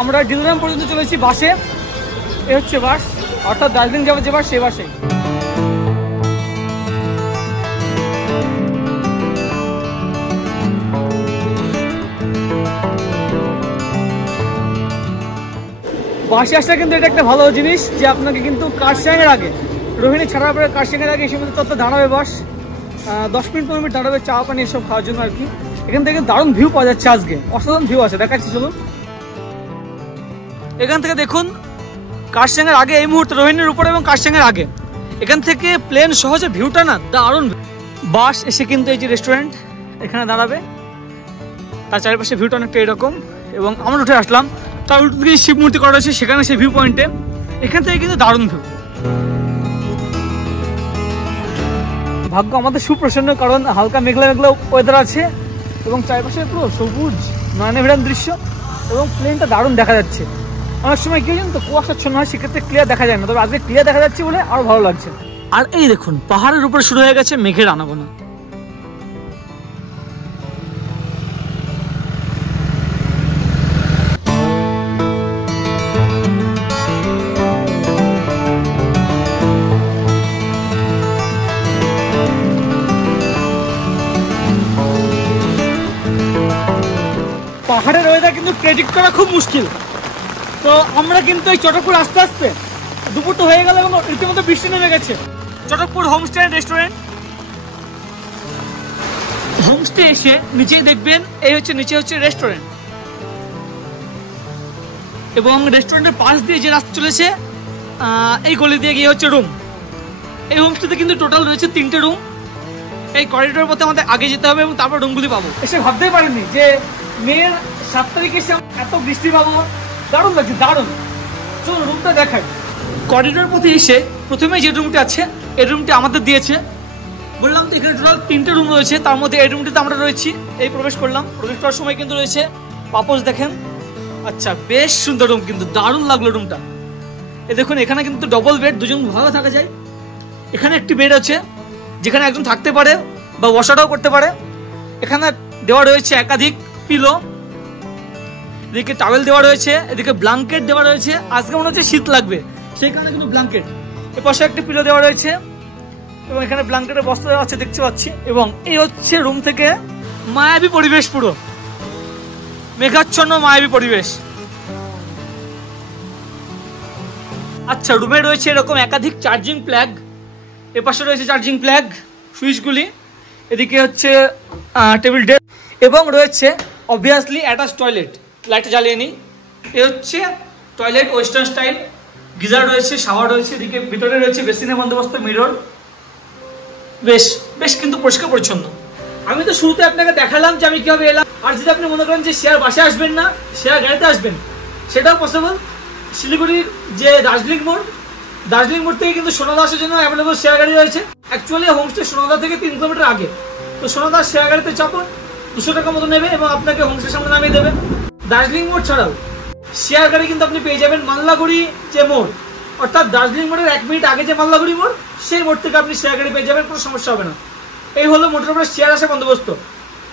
আমরা ডিলগ্রাম পর্যন্ত চলেছি বাসে। এ হচ্ছে বাস, অর্থাৎ দার্জিলিং যাওয়ার যে বাস, সেই বাসে। বাসে আসা কিন্তু এটা একটা ভালো জিনিস যে আপনাকে কিন্তু কার্শিয়াংয়ের আগে, রোহিণী ছাড়ার পরে কার্শিয়াংয়ের আগে এসে মধ্যে তত দাঁড়াবে বাস, 10 মিনিট 15 মিনিট দাঁড়াবে চা পানি এসব খাওয়ার জন্য আর কি। এখান থেকে দারুণ ভিউ পাওয়া যাচ্ছে, আজকে অসাধারণ ভিউ আছে, দেখাচ্ছি চলুন। এখান থেকে দেখুন কার্শিয়াংয়ের আগে, এই মুহূর্তে রোহিণীর উপরে এবং কার্শিয়াংয়ের আগে এখান থেকে প্লেন সহজে ভিউটা না দারুণ। বাস এসে কিন্তু এই যে রেস্টুরেন্ট এখানে দাঁড়াবে, তার চারিপাশে ভিউটা অনেকটা এরকম। এবং আমরা উঠে আসলাম, তার উল্টো দিকে শিব মূর্তি করা রয়েছে সেখানে, সেই ভিউ পয়েন্টে এখান থেকে কিন্তু দারুণ ভিউ। ভাগ্য আমাদের সুপ্রসন্ন, কারণ হালকা মেঘলা মেঘলা ওয়েদার আছে এবং চারপাশে পুরো সবুজ নয়নাভিরাম দৃশ্য এবং প্লেনটা দারুণ দেখা যাচ্ছে। অনেক সময় কি জানেন তো কুয়াশাচ্ছন্ন হয়, সেক্ষেত্রে ক্লিয়ার দেখা যায় না, তবে আজকে ক্লিয়ার দেখা যাচ্ছে বলে আরো ভালো লাগছে। আর এই দেখুন পাহাড়ের উপরে শুরু হয়ে গেছে মেঘের আনাগোনা। পাহাড়ের ওয়েদার কিন্তু প্রেডিক্ট করা খুব মুশকিল। তো আমরা কিন্তু এই চটকপুর আস্তে আস্তে দুপুর তো হয়ে গেল এবং রীতিমতো বৃষ্টি নেমে গেছে। Chatakpur homestay and restaurant. Homestay এসে নিচেই দেখবেন এই হচ্ছে, নিচে হচ্ছে রেস্টুরেন্ট এবং রেস্টুরেন্টের পাশ দিয়ে যে রাস্তা চলেছে এই গলি দিয়ে গিয়ে হচ্ছে রুম। এই হোমস্টেতে কিন্তু টোটাল রয়েছে 3টে রুম। এই করিডোর পথে আমাদের আগে যেতে হবে এবং তারপর রুমগুলি পাবো। এসে ভাবতেই পারিনি যে মেয়ের 7 তারিখে এসে এত বৃষ্টি পাবো, দারুণ লাগছে, দারুণ। চলো রুমটা দেখাই। করিডোর পথে এসে প্রথমে যে রুমটি আছে এই রুমটি আমাদের দিয়েছে। বললাম তো এখানে টোটাল 3টে রুম রয়েছে, তার মধ্যে এই রুমটিতে আমরা রয়েছি। এই প্রবেশ করলাম, প্রবেশ করার সময় কিন্তু রয়েছে পাপোশ, দেখেন। আচ্ছা, বেশ সুন্দর রুম, কিন্তু দারুণ লাগলো রুমটা। এ দেখুন এখানে কিন্তু ডবল বেড, দুজন ভালো থাকা যায়। এখানে একটি বেড আছে যেখানে একজন থাকতে পারে বা বসাটাও করতে পারে। এখানে দেওয়া রয়েছে একাধিক পিলো, এদিকে টাওয়েল দেওয়া রয়েছে, এদিকে ব্ল্যাঙ্কেট দেওয়া রয়েছে। আজকে মনে হচ্ছে শীত লাগবে, সেই কারণে কিন্তু ব্ল্যাঙ্কেট। এ পাশে একটি পিলো দেওয়া রয়েছে এবং এখানে ব্ল্যাঙ্কেটের বস্তা দেওয়া আছে, দেখতে পাচ্ছি। এবং এই হচ্ছে রুম থেকে মায়াবী পরিবেশ, পুরো মেঘাচ্ছন্ন মায়াবী পরিবেশ। আচ্ছা, রুমে রয়েছে এরকম একাধিক চার্জিং প্লাগ, এ পাশে রয়েছে চার্জিং প্লাগ, সুইচগুলি, এদিকে হচ্ছে টেবিল ডেস্ক এবং রয়েছে অবভিয়াসলি অ্যাটাচ টয়লেট। লাইটটা জ্বালিয়ে নিই। এ হচ্ছে টয়লেট, ওয়েস্টার্ন স্টাইল, গিজার রয়েছে, শাওয়ার রয়েছে, এদিকে ভিতরে রয়েছে বেসিনের বন্দোবস্ত, মিরর, বেশ বেশ কিন্তু পরিষ্কার পরিচ্ছন্ন। আমি তো শুরুতে আপনাকে দেখালাম যে আমি কিভাবে এলাম। আর যদি আপনি মনে করেন যে শেয়ার বাসে আসবেন না, শেয়ার গাড়িতে আসবেন, সেটাও পসিবল। শিলিগুড়ির যে দার্জিলিং মোড় থেকে কিন্তু সোনাদা আসার জন্য অ্যাভেলেবল শেয়ার গাড়ি রয়েছে। অ্যাকচুয়ালি হোমস্টে সোনাদা থেকে 3 কিলোমিটার আগে। তো সোনাদার শেয়ার গাড়িতে চাপুন, 200 টাকা মতো নেবে এবং আপনাকে হোমস্টের সামনে নামিয়ে দেবে। দার্জিলিং মোড় ছাড়াও শেয়ার গাড়ি কিন্তু আপনি পেয়ে যাবেন মাল্লাগুড়ি যে মোড়, অর্থাৎ দার্জিলিং মোড়ের 1 মিনিট আগে যে মাল্লাগুড়ি মোড়, সেই মোড় থেকে আপনি শেয়ার গাড়ি পেয়ে যাবেন, কোনো সমস্যা হবে না। এই হলো মোটের উপরে শেয়ার আসা বন্দোবস্ত।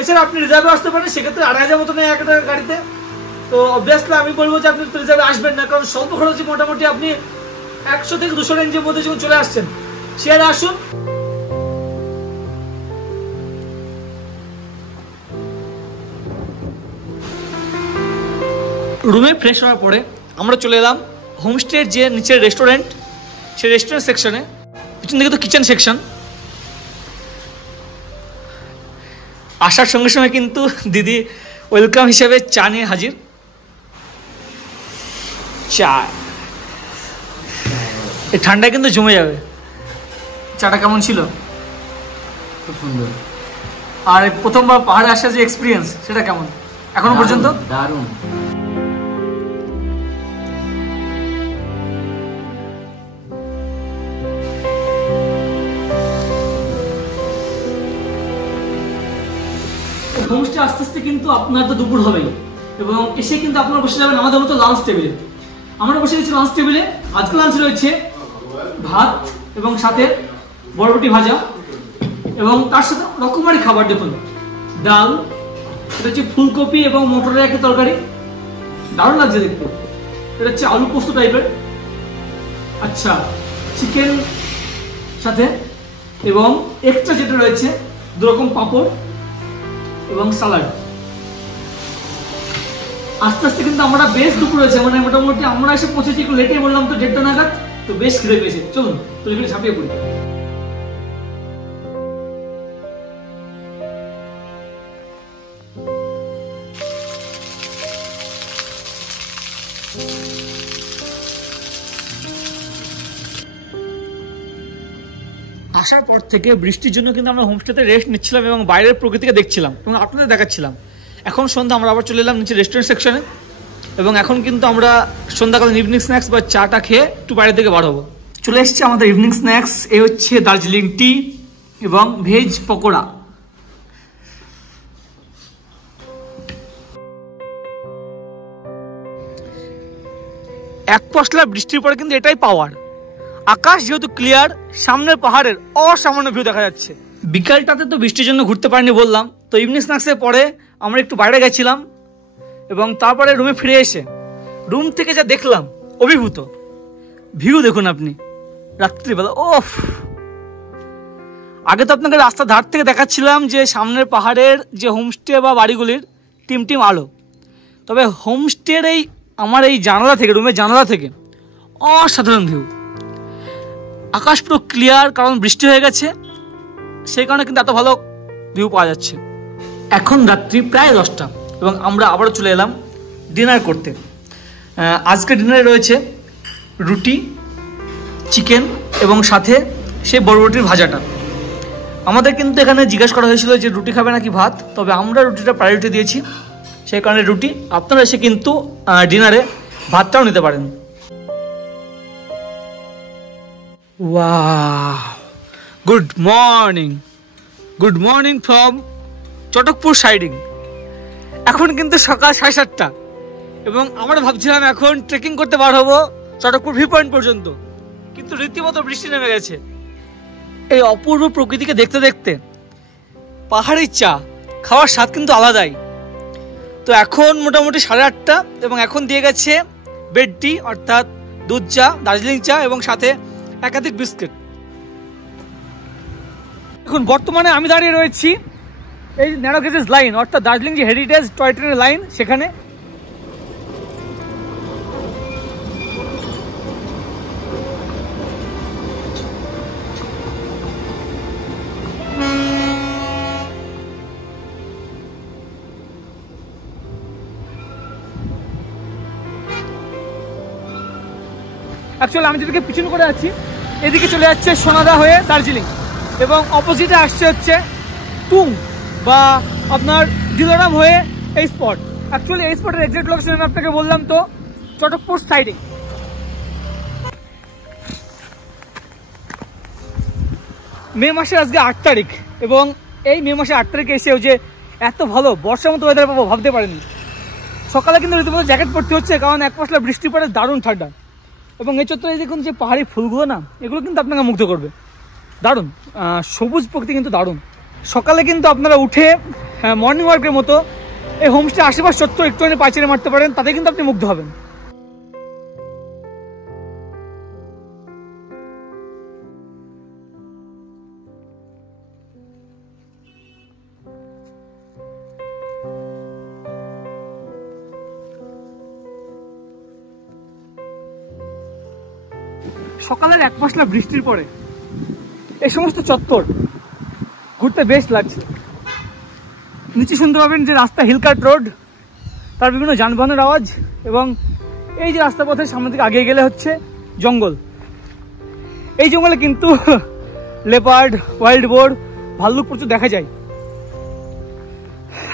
এছাড়া আপনি রিজার্ভে আসতে পারেন, সেক্ষেত্রে 8,000 মতো নেয় একটা গাড়িতে। তো অবভিয়াসলি আমি বলবো যে আপনি রিজার্ভে আসবেন না, কারণ স্বল্প খরচে মোটামুটি আপনি 100 থেকে 200 রেঞ্জের মধ্যে যখন চলে আসছেন, শেয়ারে আসুন। রুমে ফ্রেশ হওয়ার পরে আমরা চলে এলাম হোমস্টের যে নিচের রেস্টুরেন্ট, সেই রেস্টুরেন্ট সেকশনে। পিছন দিকে তো কিচেন সেকশন। আসার সঙ্গে সঙ্গে কিন্তু দিদি ওয়েলকাম হিসেবে চা নিয়ে হাজির। চা এই ঠান্ডায় কিন্তু জমে যাবে। চাটা কেমন ছিল? খুব সুন্দর। আর প্রথমবার পাহাড়ে আসার যে এক্সপিরিয়েন্স, সেটা কেমন এখনো পর্যন্ত? দারুণ। হোমস্টে আস্তে আস্তে কিন্তু আপনার তো দুপুর হবেই এবং এসে কিন্তু আপনারা বসে যাবেন আমাদের মতো লাঞ্চ টেবিলে। আমরা বসে গেছি লাঞ্চ টেবিলে। আজকে লাঞ্চ রয়েছে ভাত এবং সাথে বরবটি ভাজা এবং তার সাথে রকমারি খাবার। দেখুন, ডাল, এটা হচ্ছে ফুলকপি এবং মটরের একটা তরকারি, দারুণ লাগছে দেখতে। এটা হচ্ছে আলু পোস্ত টাইপের, আচ্ছা চিকেন সাথে, এবং এক্সট্রা যেটা রয়েছে 2 রকম পাঁপড় এবং সালাড। আস্তে আস্তে কিন্তু আমরা বেশ দুপুর হয়েছে, মানে মোটামুটি আমরা এসে পৌঁছেছি একটু লেটে, বললাম তো 1:30 নাগাদ, তো বেশ খিদে পেয়েছে। চলুন তো ঝাঁপিয়ে পড়ি। আসার পর থেকে বৃষ্টির জন্য কিন্তু আমরা হোমস্টেতে রেস্ট নিচ্ছিলাম এবং বাইরের প্রকৃতিকে দেখছিলাম এবং আপনাদের দেখাচ্ছিলাম। এখন সন্ধ্যা, আমরা আবার চলে এলাম নিচে রেস্টুরেন্ট সেকশনে, এবং এখন কিন্তু আমরা সন্ধ্যাকালীন ইভিনিং স্ন্যাক্স বা চাটা খেয়ে একটু বাইরের দিকে বার হবো। চলে এসছে আমাদের ইভিনিং স্ন্যাক্স, এই হচ্ছে দার্জিলিং টি এবং ভেজ পকোড়া। এক পশলা বৃষ্টির পরে কিন্তু এটাই পাওয়ার। আকাশ যেহেতু ক্লিয়ার, সামনের পাহাড়ের অসামান্য ভিউ দেখা যাচ্ছে। বিকালটাতে তো বৃষ্টির জন্য ঘুরতে পারিনি বললাম, তো ইভিনিং স্ন্যাক্সের পরে আমরা একটু বাইরে গেছিলাম এবং তারপরে রুমে ফিরে এসে রুম থেকে যা দেখলাম অভিভূত। ভিউ দেখুন আপনি রাত্রিবেলা, ওফ! আগে তো আপনাকে রাস্তার ধার থেকে দেখাচ্ছিলাম যে সামনের পাহাড়ের যে হোমস্টে বা বাড়িগুলির টিম আলো, তবে হোমস্টের এই আমার এই জানালা থেকে, রুমের জানালা থেকে অসাধারণ ভিউ। আকাশ পুরো ক্লিয়ার, কারণ বৃষ্টি হয়ে গেছে, সেই কারণে কিন্তু এত ভালো ভিউ পাওয়া যাচ্ছে। এখন রাত্রি প্রায় 10টা এবং আমরা আবারও চলে এলাম ডিনার করতে। আজকে ডিনারে রয়েছে রুটি, চিকেন এবং সাথে সেই বরবটির ভাজাটা। আমাদের কিন্তু এখানে জিজ্ঞাসা করা হয়েছিল যে রুটি খাবে নাকি ভাত, তবে আমরা রুটিটা প্রায়োরিটি দিয়েছি, সেই কারণে রুটি। আপনারা এসে কিন্তু ডিনারে ভাতটাও নিতে পারেন। Wow, good morning from Chatakpur siding. এখন কিন্তু সকাল 7:30 এবং আমরা ভাবছিলাম এখন ট্রেকিং করতে বার হবো চটকপুর ভিউ পয়েন্ট পর্যন্ত, কিন্তু রীতিমতো বৃষ্টি নেমে গেছে। এই অপূর্ব প্রকৃতিকে দেখতে দেখতে পাহাড়ি চা খাওয়ার স্বাদ কিন্তু আলাদাই। তো এখন মোটামুটি 8:30 এবং এখন দিয়ে গেছে বেড টি, অর্থাৎ দুধ চা, দার্জিলিং চা এবং সাথে একাধিক বিস্কিট। এখন বর্তমানে আমি দাঁড়িয়ে রয়েছি এই ন্যারো গেজেস লাইন, অর্থাৎ দার্জিলিং যে হেরিটেজ টয় ট্রেনের লাইন, সেখানে। অ্যাকচুয়ালি আমি যেদিকে পিছন করে আছি, এদিকে চলে যাচ্ছে সোনাদা হয়ে দার্জিলিং, এবং অপোজিটে আসছে হচ্ছে তুং বা আপনার দিলরাম হয়ে এই স্পট। অ্যাকচুয়ালি এই স্পটের এক্সাক্ট লোকেশন আমি আপনাকে বললাম তো, চটকপুর সাইডিং। মে মাসের আজকে 8 তারিখ, এবং এই মে মাসে 8 তারিখে এসেও যে এত ভালো বর্ষার মতো ওয়েদার পাবো ভাবতে পারিনি। সকালে কিন্তু রীতিমতো জ্যাকেট পরতে হচ্ছে, কারণ এক পশলা বৃষ্টি পড়ে দারুণ ঠান্ডা। এবং এই চত্বরে দেখুন যে পাহাড়ি ফুলগুলো না, এগুলো কিন্তু আপনাকে মুগ্ধ করবে। দারুণ সবুজ প্রকৃতি, কিন্তু দারুণ। সকালে কিন্তু আপনারা উঠে মর্নিং ওয়ার্কের মতো এই হোমস্টে আশেপাশ চত্বর একটুখানি পাইচারে মারতে পারেন, তাতে কিন্তু আপনি মুগ্ধ হবেন। সকালের এক পশলা বৃষ্টির পরে এই সমস্ত চত্বর ঘুরতে বেশ লাগছে। নিচে শুনতে পাবেন যে রাস্তা হিলকাট রোড, তার বিভিন্ন যানবাহনের আওয়াজ, এবং এই যে রাস্তা পথের সামনে থেকে আগে গেলে হচ্ছে জঙ্গল। এই জঙ্গলে কিন্তু লেপার্ড, ওয়াইল্ড বোর, ভাল্লুক প্রচুর দেখা যায়।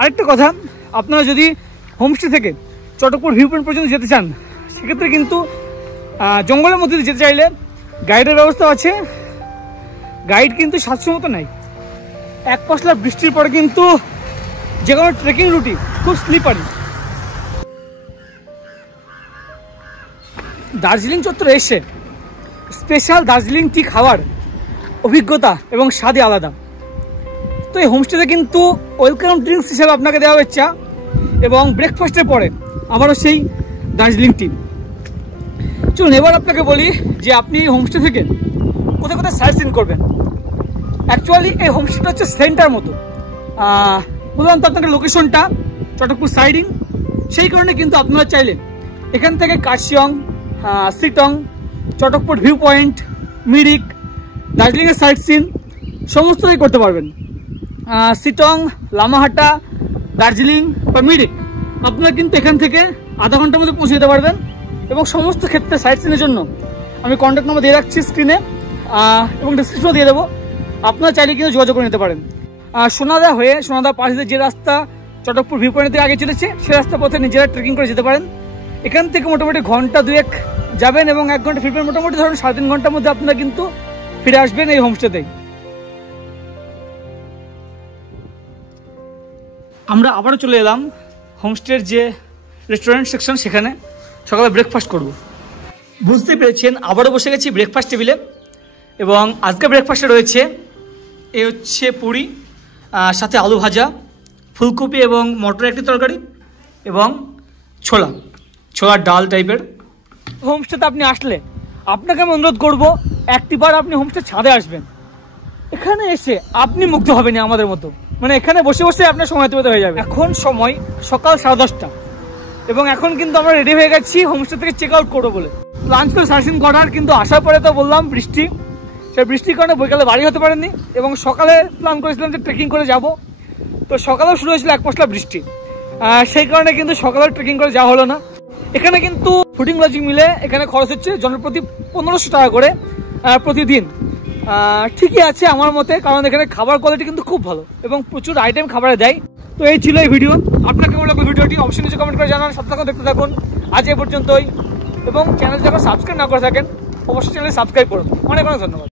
আরেকটা কথা, আপনারা যদি হোমস্টে থেকে চটকপুর ভিউ পয়েন্ট পর্যন্ত যেতে চান, সেক্ষেত্রে কিন্তু জঙ্গলের মধ্যে যেতে চাইলে গাইডের ব্যবস্থা আছে। গাইড কিন্তু 700 মতো নাই। এক পশলা বৃষ্টির পরে কিন্তু যে কোনো ট্রেকিং রুটি খুব স্লিপারি। দার্জিলিং চত্বরে এসে স্পেশাল দার্জিলিং টি খাওয়ার অভিজ্ঞতা এবং স্বাদই আলাদা। তো এই হোমস্টেতে কিন্তু ওয়েলকাম ড্রিঙ্কস হিসেবে আপনাকে দেওয়া হবে চা, এবং ব্রেকফাস্টের পরে আবারও সেই দার্জিলিং টি। চলুন এবার আপনাকে বলি যে আপনি হোমস্টে থেকে কোথায় কোথায় সাইট সিন করবেন। অ্যাকচুয়ালি এই হোমস্টেটা হচ্ছে সেন্টার মতো। বললাম তো আপনাকে লোকেশনটা চটকপুর সাইডিং, সেই কারণে কিন্তু আপনারা চাইলেন এখান থেকে কার্শিয়ং, সিটং, চটকপুর ভিউ পয়েন্ট, মিরিক, দার্জিলিংয়ের সাইট সিন সমস্তই করতে পারবেন। সিটং, লামাহাটা, দার্জিলিং বা মিরিক আপনারা কিন্তু এখান থেকে আধা ঘন্টার মধ্যে পৌঁছে যেতে পারবেন। এবং সমস্ত ক্ষেত্রে সাইট সিনের জন্য আমি কন্ট্যাক্ট নাম্বার দিয়ে রাখছি স্ক্রিনে এবং ডিসক্রিপশনও দিয়ে দেবো, আপনারা চাইলে কিন্তু যোগাযোগ করে নিতে পারেন। সোনাদা হয়ে সোনাদা পাশ দিয়ে যে রাস্তা চটকপুর ভিউ পয়েন্ট থেকে আগে চলেছে সেই রাস্তা পথে নিজেরা ট্রেকিং করে যেতে পারেন। এখান থেকে মোটামুটি ঘন্টা 2-1 যাবেন এবং 1 ঘন্টা ফিরবেন, মোটামুটি ধরুন 3.5 ঘন্টার মধ্যে আপনারা কিন্তু ফিরে আসবেন এই হোমস্টেতে। আমরা আবারও চলে এলাম হোমস্টের যে রেস্টুরেন্ট সেকশন, সেখানে সকালে ব্রেকফাস্ট করব। বুঝতে পেরেছেন আবারও বসে গেছি ব্রেকফাস্ট টেবিলে এবং আজকে ব্রেকফাস্টে রয়েছে এ হচ্ছে পুরি, সাথে আলু ভাজা, ফুলকপি এবং মটরের একটি তরকারি এবং ছোলার ডাল টাইপের। হোমস্টেতে আপনি আসলে আপনাকে আমি অনুরোধ করবো একটিবার আপনি হোমস্টে ছাদে আসবেন। এখানে এসে আপনি মুগ্ধ হবেন আমাদের মতো, মানে এখানে বসে বসে আপনার সময় অতিবাহিত হয়ে যাবে। এখন সময় সকাল 10:30 এবং এখন কিন্তু আমরা রেডি হয়ে গেছি হোমস্টে থেকে চেক আউট করবো বলে। লাঞ্চ তো সার্চিং করার, কিন্তু আসার পরে তো বললাম বৃষ্টি, সেই বৃষ্টির কারণে বৈকালে বাড়ি হতে পারেননি এবং সকালে প্ল্যান করেছিলাম যে ট্রেকিং করে যাব, তো সকালেও শুরু হয়েছিল এক পশলা বৃষ্টি, সেই কারণে কিন্তু সকালেও ট্রেকিং করে যাওয়া হলো না। এখানে কিন্তু ফুডিং লজিং মিলে এখানে খরচ হচ্ছে জনপ্রতি 1500 টাকা করে প্রতিদিন। ঠিকই আছে আমার মতে, কারণ এখানে খাবার কোয়ালিটি কিন্তু খুব ভালো এবং প্রচুর আইটেম খাবারে দেয়। তো এই ছিল এই ভিডিও। আপনাকে কেমন লাগলো ভিডিওটি অবশ্যই নিচে কমেন্ট করে জানান। সাথে থাকুন, দেখতে থাকুন। আজ এ পর্যন্তই, এবং চ্যানেল যখন সাবস্ক্রাইব না করে থাকেন অবশ্যই চ্যানেল সাবস্ক্রাইব করুন। অনেক অনেক ধন্যবাদ।